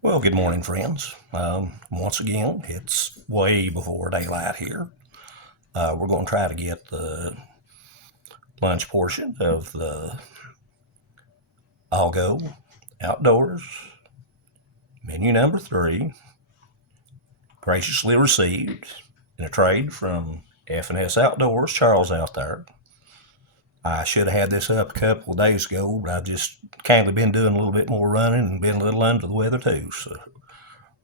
Well, good morning, friends. Once again, it's way before daylight here. We're going to try to get the lunch portion of the ALLGO Outdoors menu number 3, graciously received in a trade from F&S Outdoors. Charles out there. I should have had this up a couple of days ago, but I've just kindly been doing a little bit more running and been a little under the weather too. So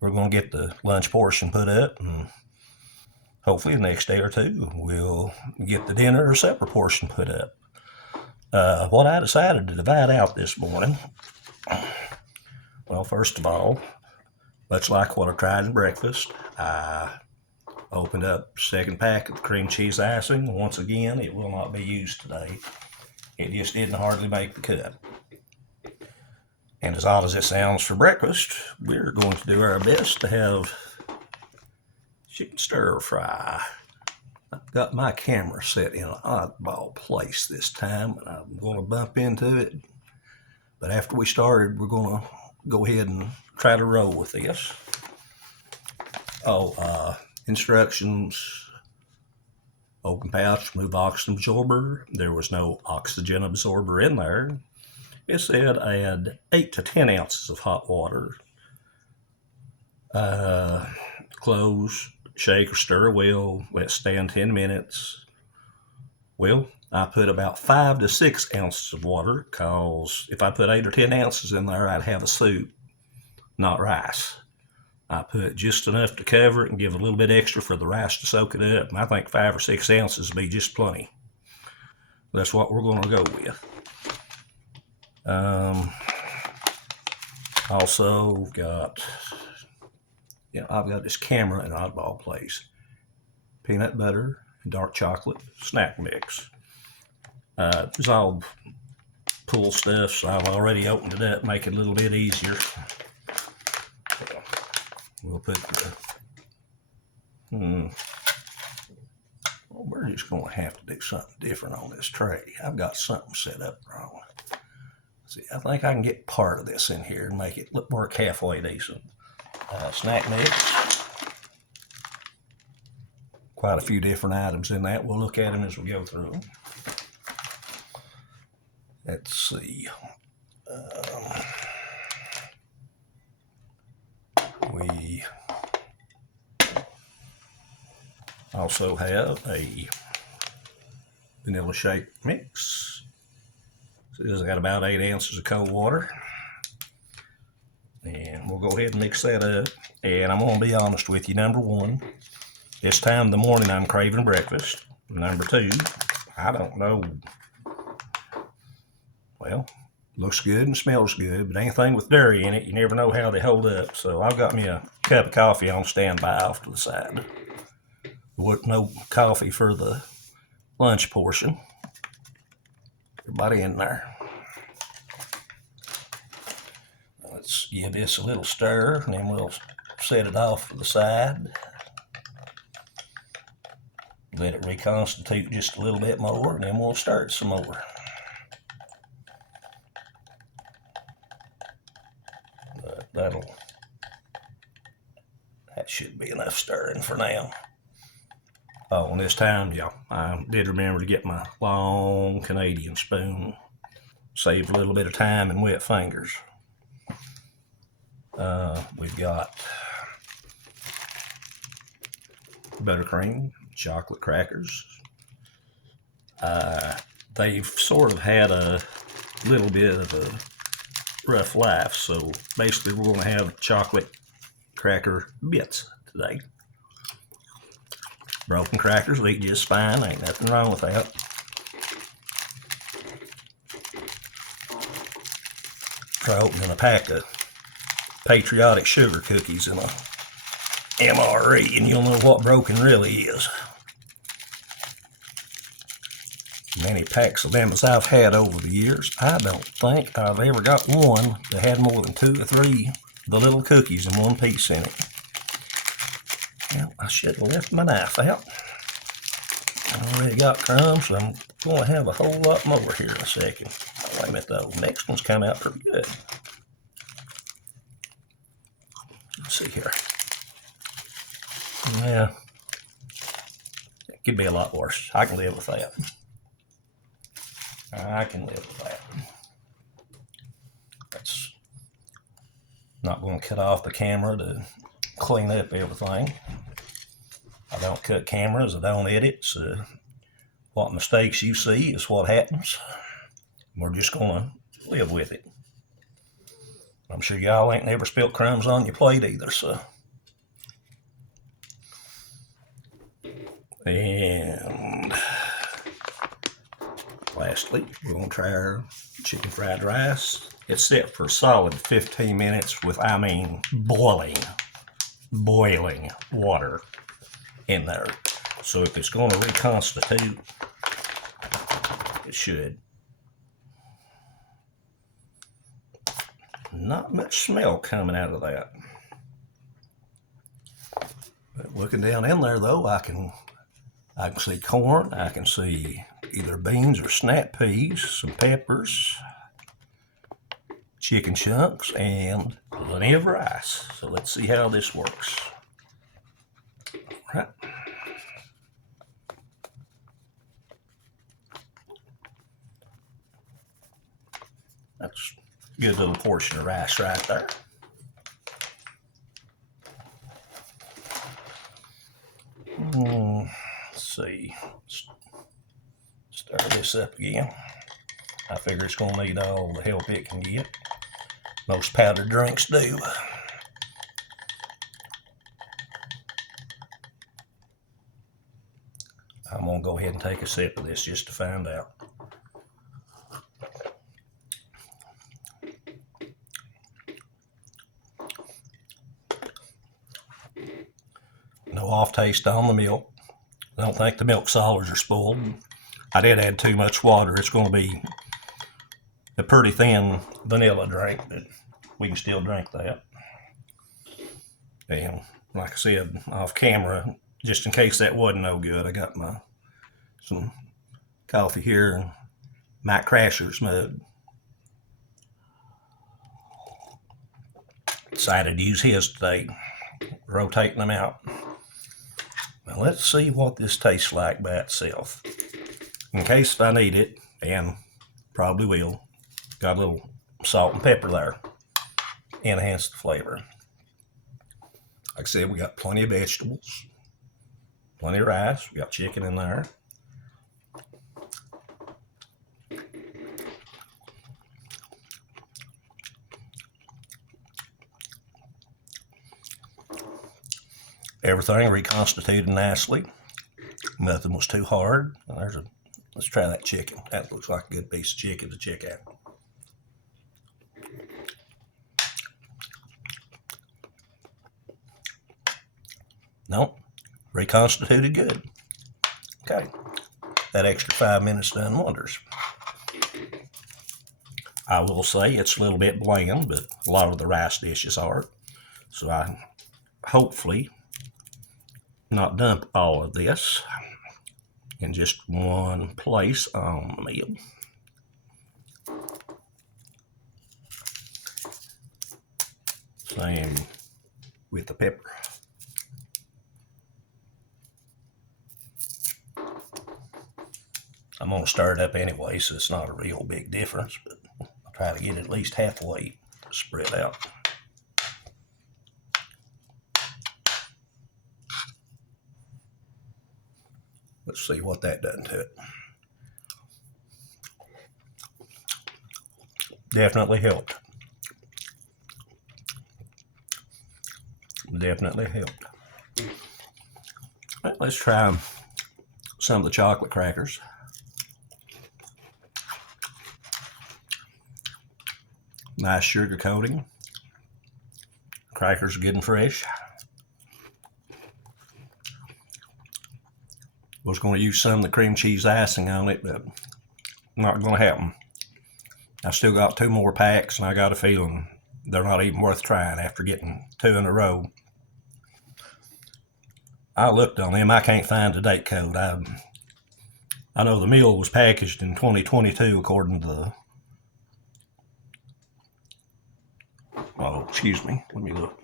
we're going to get the lunch portion put up, and hopefully the next day or two we'll get the dinner or supper portion put up. What I decided to divide out this morning, well, first of all, much like what I tried in breakfast, I opened up the second pack of cream cheese icing. Once again, it will not be used today. It just didn't hardly make the cut. And as odd as it sounds for breakfast, we're going to do our best to have chicken stir fry. I've got my camera set in an oddball place this time, and I'm going to bump into it. But after we started, we're going to go ahead and try to roll with this. Instructions: open pouch, remove oxygen absorber. There was no oxygen absorber in there. It said add 8 to 10 ounces of hot water. Close, shake or stir well, let stand 10 minutes. Well, I put about 5 to 6 ounces of water, because if I put 8 or 10 ounces in there, I'd have a soup, not rice. I put just enough to cover it and give a little bit extra for the rice to soak it up. And I think 5 or 6 ounces would be just plenty. That's what we're going to go with. Also I've got this camera in an oddball place. Peanut butter and dark chocolate snack mix. It's all pull stuff, so I've already opened it up, make it a little bit easier. We'll put we're just going to have to do something different on this tray. I've got something set up wrong. See, I think I can get part of this in here and make it work halfway decent. Snack mix. Quite a few different items in that. We'll look at them as we go through them. Let's see. We also have a vanilla shake mix. So this has got about 8 ounces of cold water. And we'll go ahead and mix that up. And I'm going to be honest with you. Number one, this time of the morning I'm craving breakfast. Number two, I don't know. Well, looks good and smells good, but anything with dairy in it, you never know how they hold up. So I've got me a cup of coffee on standby off to the side. No coffee for the lunch portion. Everybody in there. Let's give this a little stir, and then we'll set it off to the side. Let it reconstitute just a little bit more, and then we'll stir it some more. But that should be enough stirring for now. Oh, and this time, I did remember to get my long Canadian spoon. Save a little bit of time and wet fingers. We've got buttercream, chocolate crackers. They've sort of had a little bit of a rough life, so basically we're going to have chocolate cracker bits today. Broken crackers will eat just fine, ain't nothing wrong with that. Try opening a pack of patriotic sugar cookies in a MRE, and you'll know what broken really is. Many packs of them as I've had over the years, I don't think I've ever got one that had more than 2 or 3 of the little cookies in one piece in it. Well, I should have left my knife out. I already got crumbs, so I'm going to have a whole lot more here in a second. Wait a minute though, the next one's come out pretty good. Let's see here. Yeah, it could be a lot worse. I can live with that. I can live with that. That's not going to cut off the camera to clean up everything. I don't cut cameras, I don't edit, so what mistakes you see is what happens. We're just going to live with it. I'm sure y'all ain't never spilled crumbs on your plate either, so. And lastly, we're going to try our chicken fried rice. It's set for a solid 15 minutes with, I mean, boiling water in there. So if it's going to reconstitute, it should. Not much smell coming out of that. But looking down in there though, I can see corn, I can see either beans or snap peas, some peppers, chicken chunks, and plenty of rice. So let's see how this works. All right. That's a good little portion of rice right there. Let's see. Stir this up again. I figure it's going to need all the help it can get. Most powdered drinks do. I'm going to go ahead and take a sip of this just to find out. No off taste on the milk. I don't think the milk solids are spoiled. I did add too much water. It's going to be a pretty thin vanilla drink, but we can still drink that. And like I said, off camera, just in case that wasn't no good, I got some coffee here and Mike Crasher's mug. Decided to use his today, rotating them out. Now let's see what this tastes like by itself. In case if I need it, and probably will, got a little salt and pepper there. Enhance the flavor. Like I said, we got plenty of vegetables, plenty of rice, we got chicken in there. Everything reconstituted nicely. Nothing was too hard. Let's try that chicken. That looks like a good piece of chicken to check out. Nope, reconstituted good. Okay, that extra 5 minutes done wonders. I will say it's a little bit bland, but a lot of the rice dishes are. So I hopefully not dump all of this in just one place on the meal. Same with the pepper. I'm going to stir it up anyway, so it's not a real big difference, but I'll try to get it at least halfway spread out. Let's see what that done to it. Definitely helped. Definitely helped. All right, let's try some of the chocolate crackers. Nice sugar coating. Crackers are good and fresh. Was going to use some of the cream cheese icing on it, but not going to happen. I still got 2 more packs, and I got a feeling they're not even worth trying after getting 2 in a row. I looked on them. I can't find the date code. I know the meal was packaged in 2022 according to the... Oh, excuse me. Let me look.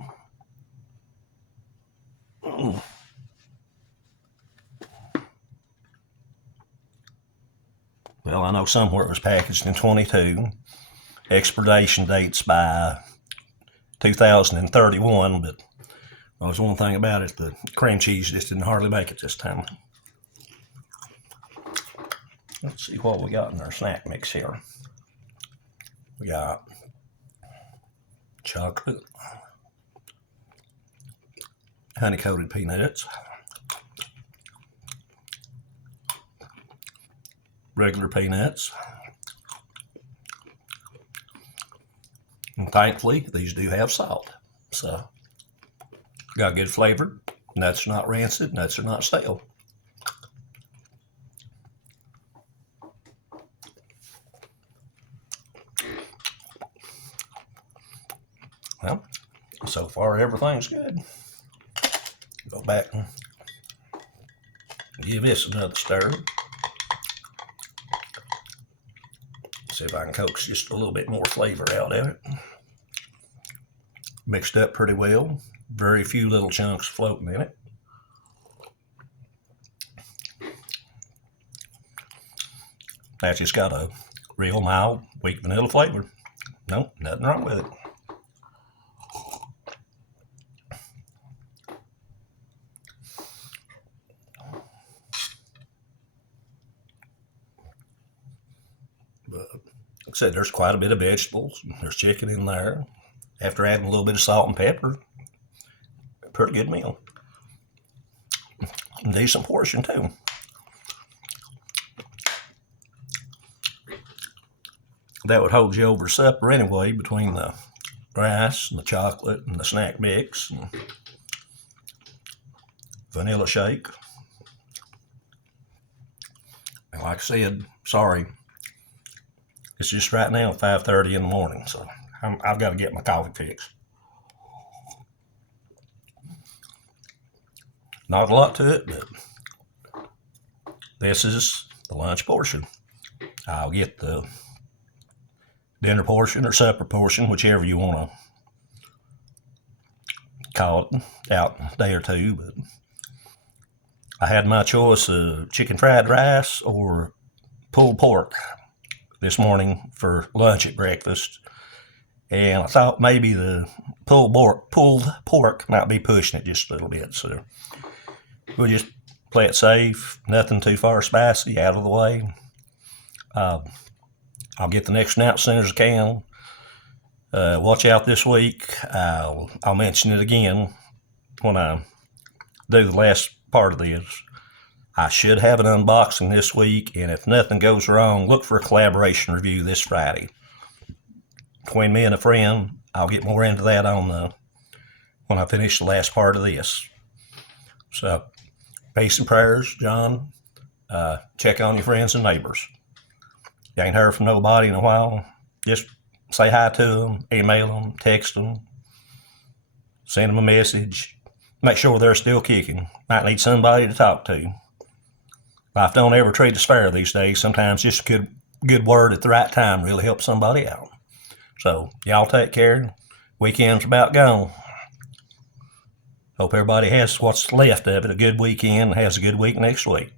Well, I know somewhere it was packaged in 22. Expiration dates by 2031, but there was one thing about it, the cream cheese just didn't hardly make it this time. Let's see what we got in our snack mix here. We got chocolate, honey-coated peanuts, regular peanuts, and thankfully these do have salt, so got good flavor. Nuts are not rancid, nuts are not stale. Well, so far everything's good. Go back and give this another stir. See if I can coax just a little bit more flavor out of it. Mixed up pretty well. Very few little chunks floating in it. That's just got a real mild, weak vanilla flavor. Nope, nothing wrong with it. But like I said, there's quite a bit of vegetables. There's chicken in there. After adding a little bit of salt and pepper, a pretty good meal. Decent portion too. That would hold you over supper anyway, between the rice and the chocolate and the snack mix and vanilla shake. And like I said, sorry, it's just right now 5:30 in the morning, so I've got to get my coffee fixed. Not a lot to it, but this is the lunch portion. I'll get the dinner portion or supper portion, whichever you want to call it, out in a day or two. But I had my choice of chicken fried rice or pulled pork this morning for lunch at breakfast, and I thought maybe the pulled pork might be pushing it just a little bit, so we'll just play it safe, nothing too far spicy, out of the way. I'll get the next one out as soon as I can. Watch out this week. I'll mention it again when I do the last part of this. I should have an unboxing this week, and if nothing goes wrong, look for a collaboration review this Friday. Between me and a friend, I'll get more into that when I finish the last part of this. So, peace and prayers, John. Check on your friends and neighbors. You ain't heard from nobody in a while, just say hi to them, email them, text them, send them a message. Make sure they're still kicking. Might need somebody to talk to. Life don't ever treat us fair these days. Sometimes just a good word at the right time really helps somebody out. So, y'all take care. Weekend's about gone. Hope everybody has what's left of it a good weekend and has a good week next week.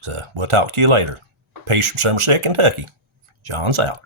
So, we'll talk to you later. Peace from Somerset, Kentucky. John's out.